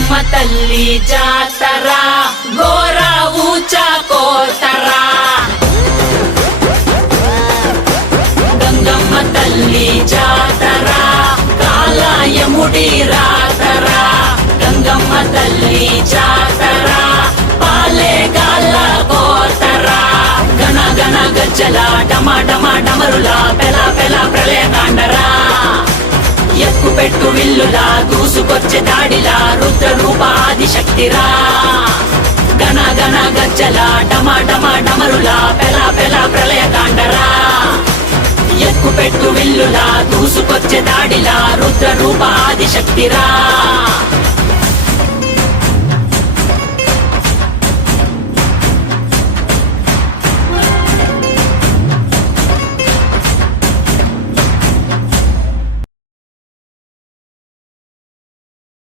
గంగమ్మ తల్లి జాతర గోర ఊచ కోతర గంగమ్మ తల్లి జాతర కాలయముడి రాతర గంగమ్మ తల్లి జాతర పాలే గాల కోతర గణ గణ గజ్జల డమ డమ డమరుల పెల పెల ప్రళయ కాండరా ఎక్కు పెట్టు విల్లులా దూసుకొచ్చే దాడిలా రుద్ర రూపాది శక్తిరా గణ గణ గజ్జల డమ డమ డమరులా పెల పెల ప్రళయ కాండరా ఎక్కు పెట్టు విల్లులా దూసుకొచ్చే దాడిలా రుద్ర రూపాది శక్తిరా